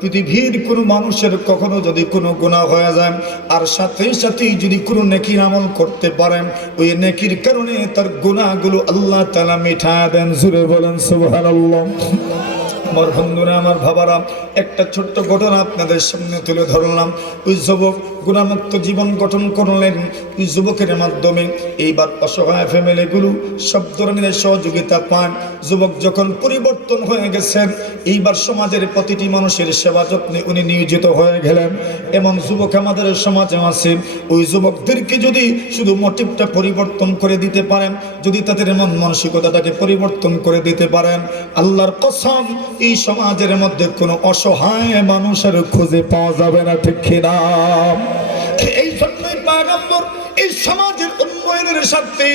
পৃথিবীর কোনো মানুষের কখনো যদি কোনো গুনাহ হয়ে যায় আর সাথে সাথেই যদি কোনো নেকির আমল করতে পারেন, ওই নেকির কারণে তার গুনাহগুলো আল্লাহ তাআলা মিটায় দেন। জোরে বলেন সুবহানাল্লাহ। আমার বন্ধুরা, আমার ভাবারা, একটা ছোট্ট ঘটনা আপনাদের সামনে তুলে ধরলাম। ওই যুবক গুনাহমুক্ত জীবন গঠন করলেন। ওই যুবকের মাধ্যমে এইবার অসহায় ফ্যামিলিগুলো সব ধরনের সহযোগিতা পান। যুবক যখন পরিবর্তন হয়ে গেছেন, এইবার সমাজের প্রতিটি মানুষের সেবা যত্নে উনি নিয়োজিত হয়ে গেলেন। এমন যুবক আমাদের সমাজে আছে। ওই যুবকদেরকে যদি শুধু মোটিভটা পরিবর্তন করে দিতে পারেন, যদি তাদের মন মানসিকতাটাকে পরিবর্তন করে দিতে পারেন, আল্লাহর কসম এই সমাজের মধ্যে কোনো অসহায় মানুষের খুঁজে পাওয়া যাবে না, ঠিক কিনা? এই জন্যই পয়গম্বর এই সমাজের উন্নয়নের স্বার্থে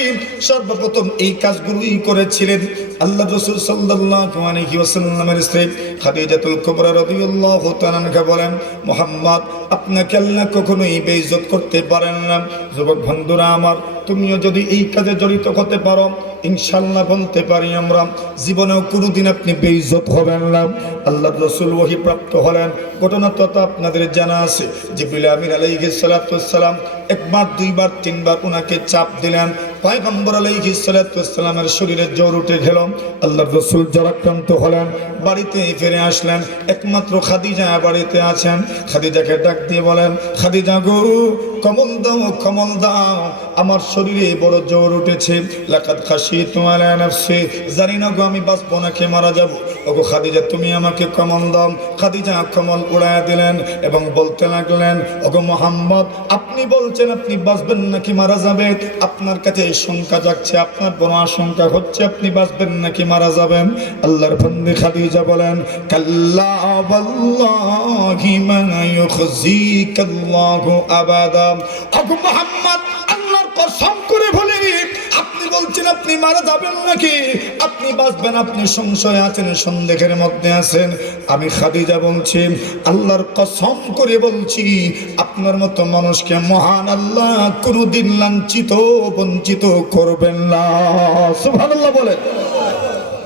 সর্বপ্রথম এই কাজগুলোই করেছিলেন। আল্লাহ রাসূল সাল্লাল্লাহু আলাইহি ওয়াসাল্লামের স্ত্রী খাদিজাতুল কুবরা রাদিয়াল্লাহু তাআলা আনহা বলেন, মুহাম্মদ, আপনাকে আল্লাহ কখনোই বেইজ্জত করতে পারেন না। যুবক বন্ধুরা আমার, তুমিও যদি এই কাজে জড়িত হতে পারো, ইনশাআল্লাহ বলতে পারি আমরা জীবনেও কোনোদিন আপনি বেইজ্জত হবেন না। আল্লাহর রাসূল ওহী প্রাপ্ত হলেন। ঘটনা তো আপনাদের জানা আছে। জিবরিল আমিন আলাইহিস সালাতু ওয়াস সালাম একবার, দুইবার, তিনবার ওনাকে চাপ দিলেন। পয়গম্বর আলাইহিস সালাতু ওয়াস সালামের শরীরে জ্বর উঠে গেল। আল্লাহর রাসূল জ্বরাক্রান্ত হলেন, বাড়িতে ফিরে আসলেন। একমাত্র খাদিজা বাড়িতে আছেন। খাদিজাকে ডাক দিয়ে বলেন, খাদিজা গো, কমল দাও, কমল দাও, আমার শরীরে বড় জ্বর উঠেছে। লাকাদ খাশিতু আলা নাফসি, জানি না গো আমি বাঁচবো নাকি মারা যাব। ওগো খাদিজা, তুমি আমাকে কমল দাও। খাদিজা কমল উড়ায় দিলেন এবং বলতে লাগলেন, ওগো মুহাম্মদ, আপনি বলছেন আপনি বাঁচবেন নাকি মারা যাবেন? আপনার কাছে শঙ্কা জাগছে, আপনার বড় আশঙ্কা হচ্ছে আপনি বাঁচবেন নাকি মারা যাবেন। আল্লাহর বান্দা খাদিজা বলেন, কাল্লা ওয়াল্লাহি মা ইউখজিকাল্লাহু আবাদা। ওগো মুহাম্মদ, আল্লাহর কসম করে বলি, আপনি বলছেন আপনি মারা যাবেন নাকি আপনি বাঁচবেন, আপনি সংশয় আছেন, সন্দেহের মধ্যে আছেন। আমি খাদিজা বলছি, আল্লাহর কসম করে বলছি, আপনার মতো মানুষকে মহান আল্লাহ কোনোদিন লাঞ্ছিত বঞ্চিত করবেন না। সুবহানাল্লাহ বলেন।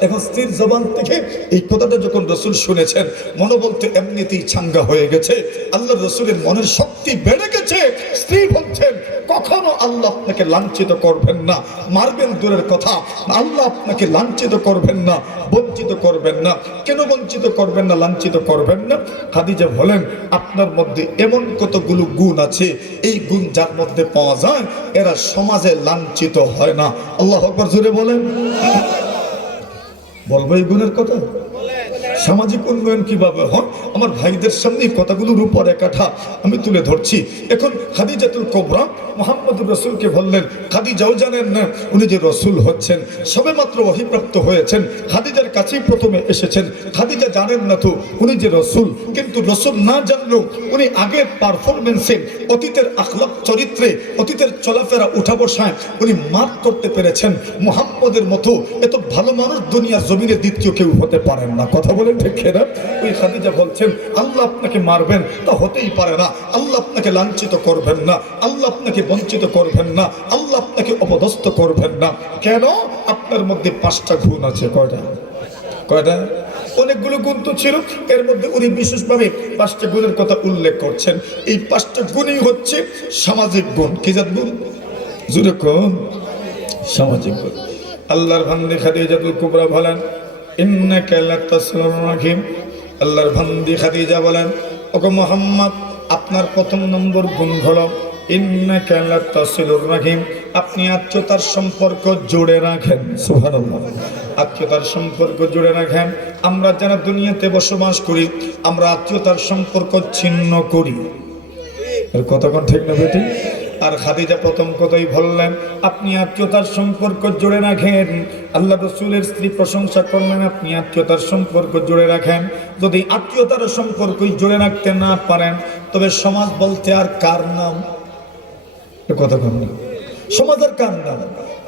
এখন স্ত্রীর জবান থেকে এই কথাটা যখন রাসূল শুনেছেন, মনোবল তো এমনিতেই চাঙ্গা হয়ে গেছে। আল্লাহ রাসূলের মনের শক্তি বেড়ে গেছে। স্ত্রী বলছেন, কখনো আল্লাহ আপনাকে লাঞ্ছিত করবেন না, মারবেন দূরের কথা, আল্লাহ আপনাকে লাঞ্ছিত করবেন না, বঞ্চিত করবেন না। কেন বঞ্চিত করবেন না, লাঞ্ছিত করবেন না? খাদিজা বলেন, আপনার মধ্যে এমন কতগুলো গুণ আছে, এই গুণ যার মধ্যে পাওয়া যায় এরা সমাজে লাঞ্ছিত হয় না। আল্লাহু আকবার, জোরে বলেন। বলবো এই গুণের কথা? সামাজিক উন্নয়ন কিভাবে হয় আমার ভাইদের সামনে কথাগুলোর উপর একাঠা আমি তুলে ধরছি। এখন খাদিজাতুল কুবরা মুহাম্মদুর রাসূলকে বললেন, খাদিজাও জানেন না উনি যে রাসূল হচ্ছেন, সবেমাত্র ওহীপ্রাপ্ত হয়েছেন, খাদিজার কাছেই প্রথমে এসেছেন। খাদিজা জানেন না তো উনি যে রাসূল, কিন্তু রাসূল না জানলেও উনি আগের পারফরমেন্সে, অতীতের আখলাক চরিত্রে, অতীতের চলাফেরা উঠা বসায় উনি মার্ক করতে পেরেছেন মুহাম্মদের মতো এত ভালো মানুষ দুনিয়ার জমিনে দ্বিতীয় কেউ হতে পারেন না। কথা বলেন ঠিক না? ওই খাদিজা বলছেন, আল্লাহ আপনাকে মারবেন তা হতেই পারে না, আল্লাহ আপনাকে লাঞ্ছিত করবেন না, আল্লাহ আপনাকে বঞ্চিত করবেন না, আল্লাহ আপনাকে অপদস্থ করবেন না। কেন? আপনার মধ্যে 5টা গুণ আছে। কয়টা? কয়টা? অনেকগুলো গুণ তো ছিল, এর মধ্যে উনি বিশেষভাবে 5টা গুণের কথা উল্লেখ করছেন। এই 5টা গুণই হচ্ছে সামাজিক গুণ। কি জাত গুণ? জোরে কোন? সামাজিক গুণ। আল্লাহর বান্দা খাদিজাতুল কুবরা বলেন, ইন্নাকা লাতাসিলুর রাহিম। আল্লাহর বান্দা খাদিজা বলেন, ওগো মুহাম্মদ, আপনার প্রথম নম্বর গুণ হলো ইন্নাকা লাতাসিলুর রাহিম, আপনি আত্মীয়তার সম্পর্ক জুড়ে রাখেন। সুবহানাল্লাহ। আত্মীয়তার সম্পর্ক জুড়ে রাখেন। আমরা যারা দুনিয়াতে বসবাস করি, আমরা আত্মীয়তার সম্পর্ক ছিন্ন করি। এর কতক্ষণ ঠিক না বেটি? আর খাদিজা প্রথম কথাই বললেন, আপনি আত্মীয়তার সম্পর্ক জুড়ে রাখেন। আল্লাহ রাসূলের স্ত্রী প্রশংসা করলেন, আপনি আত্মীয়তার সম্পর্ক জুড়ে রাখেন। যদি আত্মীয়তার সম্পর্কই জুড়ে রাখতে না পারেন, তবে সমাজ বলতে আর কার নাম? কতক্ষণ? সমাজের কার নাম?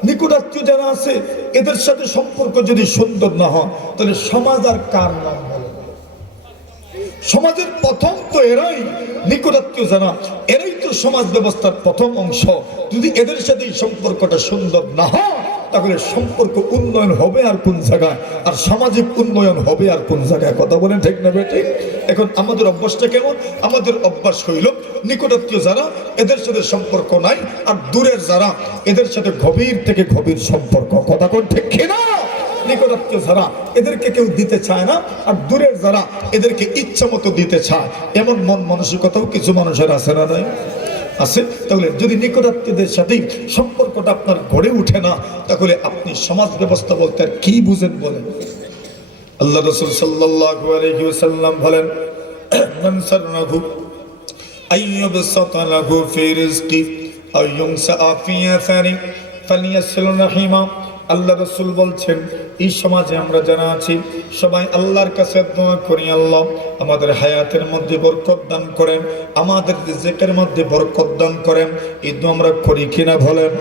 নিকট আত্মীয় যারা আছে এদের সাথে সম্পর্ক যদি সুন্দর না হয়, তাহলে সমাজ আর কার নাম বলে? সমাজের প্রথম তো এরাই, নিকটাত্মীয় যারা, এরাই তো সমাজ ব্যবস্থার প্রথম অংশ। যদি এদের সাথে সম্পর্কটা সুন্দর না হয়, তাহলে সম্পর্ক উন্নয়ন হবে আর কোন জায়গায়, আর সামাজিক উন্নয়ন হবে আর কোন জায়গায়? কথা বলেন ঠিক না বেঠিক? এখন আমাদের অভ্যাসটা কেমন? আমাদের অভ্যাস হইল নিকটাত্মীয় যারা এদের সাথে সম্পর্ক নাই, আর দূরের যারা এদের সাথে গভীর থেকে গভীর সম্পর্ক। কথা কোন ঠিক কিনা? নিকটাত্মীয় যারা এদেরকে কেউ দিতে চায় না, আর দূরের যারা এদেরকে ইচ্ছা মতো দিতে চায়, এমন মন মানসিকতাও কিছু মানুষের আছে না নাই? আছে। তাহলে যদি নিকটাত্মীয়দের সাথে সম্পর্কটা আপনার গড়ে উঠে না, তাহলে আপনি সমাজ ব্যবস্থা বলতে আর কি বুঝেন বলেন? আল্লাহ রাসূল সাল্লাল্লাহু আলাইহি ওয়াসাল্লাম বলেন, মান সাররাহু আইয়ুবসাতা লাহু ফি রিজকি আও ইউনসা ফি আসারি ফালিয়াসিল রাহিমা। আল্লাহ রাসূল বলছেন, এই সমাজে আমরা যারা আছি সবাই আল্লাহর কাছে দোয়া করি, আল্লাহ আমাদের হায়াতের মধ্যে বরকত দান করেন, আমাদের রিজিকের মধ্যে বরকত দান করেন। এই দোয়া আমরা করি কিনা বলেন?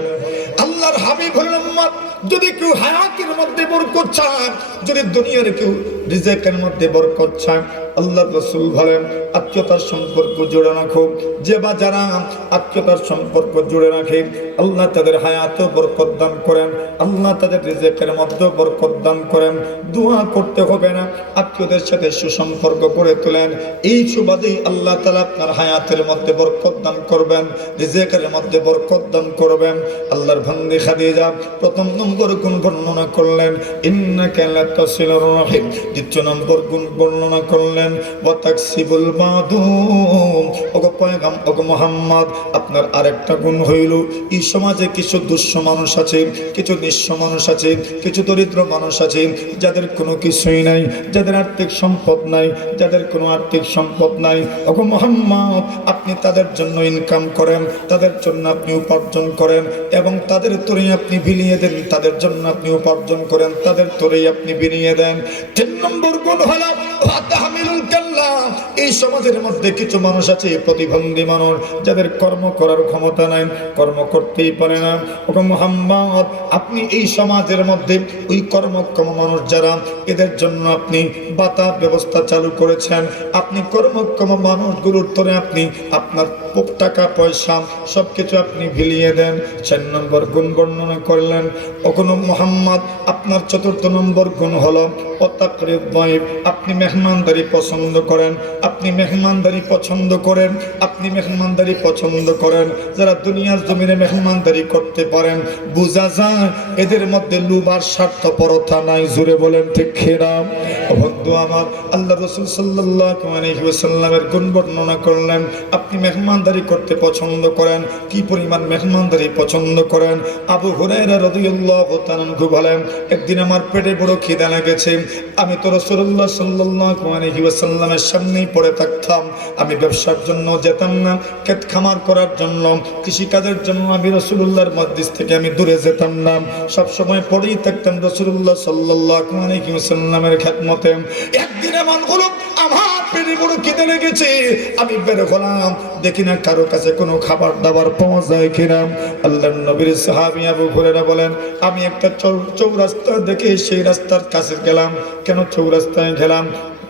আল্লাহর হাবিব হলেন উম্মত, যদি কেউ হায়াতের মধ্যে বরকত চান, যদি দুনিয়ার কেউ রিজিকের মধ্যে বরকত চান, আল্লাহর রাসূল বলেন আত্মীয়তার সম্পর্ক জুড়ে রাখো। যে বা যারা আত্মীয়তার সম্পর্ক জুড়ে রাখে, আল্লাহ তাদের হায়াতে বরকত দান করেন, আল্লাহ তাদের রিজিকের মধ্যে বরকত দান করেন। দোয়া করতে হবে না, আত্মীয়দের সাথে সুসম্পর্ক করে তোলেন, এই সুবাদেই আল্লাহ তাআলা আপনার হায়াতের মধ্যে বরকত দান করবেন, রিজিকের মধ্যে বরকত দান করবেন। আল্লাহর বান্দী খাদিজা প্রথম নম্বর গুণ বর্ণনা করলেন, ইন্নাকা লাতাসিলুর রাহিম। দ্বিতীয় নম্বর গুণ বর্ণনা করলেন, ওয়া তাকসিবুল মাদুম। ওগো পয়গাম, ওগো মুহাম্মদ, আপনার আরেকটা গুণ হইল, এই সমাজে কিছু দুঃস্থ মানুষ আছে, কিছু নিঃস্ব মানুষ আছে, কিছু দরিদ্র মানুষ আছে, যাদের কোনো কিছুই নাই, যাদের আর্থিক সম্পদ নাই, যাদের কোনো আর্থিক সম্পদ নাই। ওগো মুহাম্মদ, আপনি তাদের জন্য ইনকাম করেন, তাদের জন্য আপনি উপার্জন করেন, এবং তাদের তোরেই আপনি বিলিয়ে দেন, তাদের জন্য আপনি উপার্জন করেন, তাদের তোরেই আপনি বিলিয়ে দেন। 3 নম্বর গুণ হলো তাহমিলুল কাল্লাম। এই সমাজের মধ্যে কিছু মানুষ আছে, প্রতিবন্ধী মানুষ, যাদের কর্ম করার ক্ষমতা নাই, কর্ম করতেই পারে না। ওগো মুহাম্মদ, আপনি এই সমাজের মধ্যে ওই কর্মক্ষম মানুষ যারা, এদের জন্য আপনি ভাতা ব্যবস্থা চালু করেছেন, আপনি কর্মক্ষম মানুষগুলোর তোরে আপনি আপনার টাকা পয়সা সবকিছু আপনি ভিলিয়ে দেন। 4 নম্বর গুণ বর্ণনা করলেন, ওগো মুহাম্মদ, আপনার 4র্থ নম্বর গুণ হলো অতাকরিদ দাইফ। আপনি মেহমানদারি পছন্দ করেন, আপনি মেহমানদারি পছন্দ করেন, আপনি মেহমানদারি পছন্দ করেন। যারা দুনিয়ার জমিনে মেহমানদারি করতে পারেন, বোঝা যায় এদের মধ্যে লোভ আর স্বার্থপরতা নাই। জোরে বলেন ঠিক কিনা? বন্ধু আমার, আল্লাহ রাসূল সাল্লাল্লাহু আলাইহি ওয়াসাল্লামের গুণ বর্ণনা করলেন, আপনি মেহমানদারি করতে পছন্দ করেন। কি পরিমাণ মেহমানদারি পছন্দ করেন? আবু হুরায়রা রাদিয়াল্লাহু তাআলা বলেন, একদিন আমার পেটে বড় খিদা লেগেছে, আমি তো রাসূলুল্লাহ সাল্লাল্লাহু আলাইহি ওয়াসাল্লামের সামনেই পড়ে থাকতাম। আমি ব্যবসার জন্য যেতাম না, ক্ষেত খামার করার জন্য, কৃষি কাজের জন্য আমি রাসূলুল্লাহর মজলিস থেকে আমি দূরে যেতাম না, সব সময় পড়েই থাকতাম রাসূলুল্লাহ সাল্লাল্লাহু আলাইহি ওয়াসাল্লামের খেদমতে। একদিন এমন হলো, আমার পেটে বড় খিদে লেগেছে, আমি বের হলাম, দেখি না কারো কাছে কোনো খাবার দাবার পাওয়া যায় কিনা। আল্লাহর নবীর সাহাবী আবু হুরায়রা বলেন, আমি একটা চৌরাস্তা দেখে সেই রাস্তার কাছে গেলাম। কেন চৌরাস্তায় গেলাম?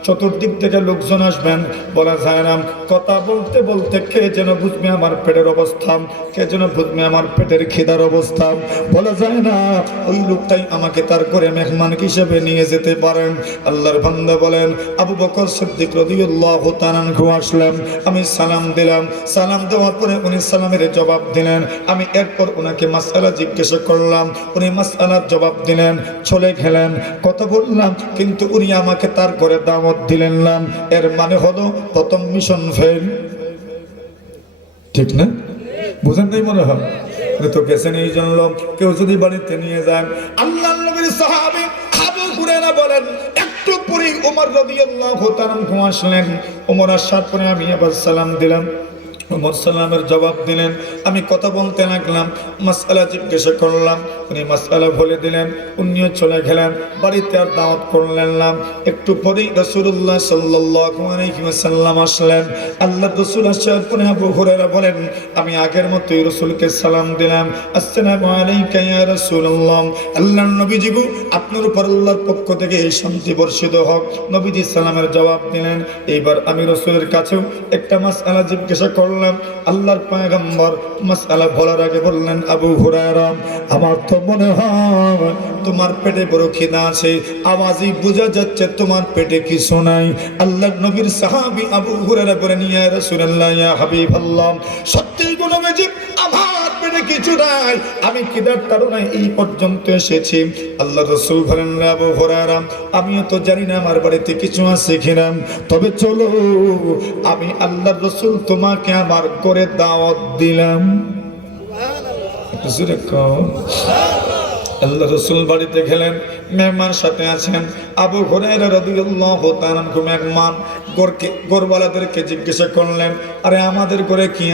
চতুর্দিক থেকে লোকজন আসবেন, বলা যায় না, কথা বলতে বলতে কে যেন বুঝবে আমার পেটের অবস্থা, কে যেন বুঝবে আমার পেটের খিদার অবস্থা, বলা যায় না। ওই লোকটাই আমাকে তার করে মেহমান হিসেবে নিয়ে যেতে পারেন। আল্লাহর বান্দা বলেন, আবু বকর সিদ্দিক রাদিয়াল্লাহু তাআলা আনহু আসলেন, আমি সালাম দিলাম, সালাম দেওয়ার পরে উনি সালামের জবাব দিলেন। আমি এরপর ওনাকে মাসআলা জিজ্ঞাসা করলাম, উনি মাসআলার জবাব দিলেন, চলে গেলেন। কথা বললাম, কিন্তু উনি আমাকে তার করে দাওয়াত দিলেন না। এর মানে হলো প্রথম মিশন ফেল। ঠিক না? বুঝেন নাই মনে হয়? তো গেছেন এই জন্য, কেউ যদি বাড়িতে নিয়ে যান। আল্লাহর নবীর সাহাবী আবু হুরায়রা বলেন, একটু পরে ওমর রাদিয়াল্লাহু তাআলা আসলেন। ওমর আসার পরে আমি আবার সালাম দিলাম, ওমর সালামের জবাব দিলেন। আমি কথা বলতে লাগলাম, মাসআলা জিজ্ঞাসা করলাম, উনি মাসআলা বলে দিলেন, উনিও চলে গেলেন, বাড়িতে আর দাওয়াত করলেন না। একটু পরেই রাসূলুল্লাহ সাল্লাল্লাহু আলাইহি ওয়াসাল্লাম আসলেন। আল্লাহর রাসূল আসার পরে আবু হুরায়রা বলেন, আমি আগের মতোই রাসূলকে সালাম দিলাম, আসসালামু আলাইকা ইয়া রাসূলুল্লাহ। আল্লাহর নবীজি গো, আপনার উপর আল্লাহর পক্ষ থেকে শান্তি বর্ষিত হোক। নবীজি সালামের জবাব দিলেন। এইবার আমি রাসূলের কাছেও একটা মাসআলা জিজ্ঞাসা করলাম। আল্লাহর পয়গম্বর মাসআলা বলার আগে বললেন, আবু হুরায়রা, আমার তো মনে হয় তোমার পেটে বড় খিদা আছে, আওয়াজই বোঝা যাচ্ছে তোমার পেটে কিছু নাই। আল্লাহর নবীর সাহাবী আবু হুরায়রা বলেন, ইয়া রাসূলুল্লাহ, ইয়া হাবিবাল্লাহ, সত্যি গো নবীজি, আমার পেটে কিছু নাই, আমি খিদার কারণে এই পর্যন্ত এসেছি। আল্লাহ রাসূল বলেন, আবু হুরায়রা, আমিও তো জানি না আমার বাড়িতে কিছু আছে কিনা, তবে চলো আমি আল্লাহর রাসূল তোমাকে আমার করে দাওয়াত দিলাম। আল্লাহ রাসূল বাড়িতে গেলেন, মেহমান সাথে আছেন। আবু হুরায়রা রাদিয়াল্লাহু তাআলা আনহু মেহমান গরওয়ালাদেরকে জিজ্ঞাসা করলেন, আরে আমাদের ঘরে কি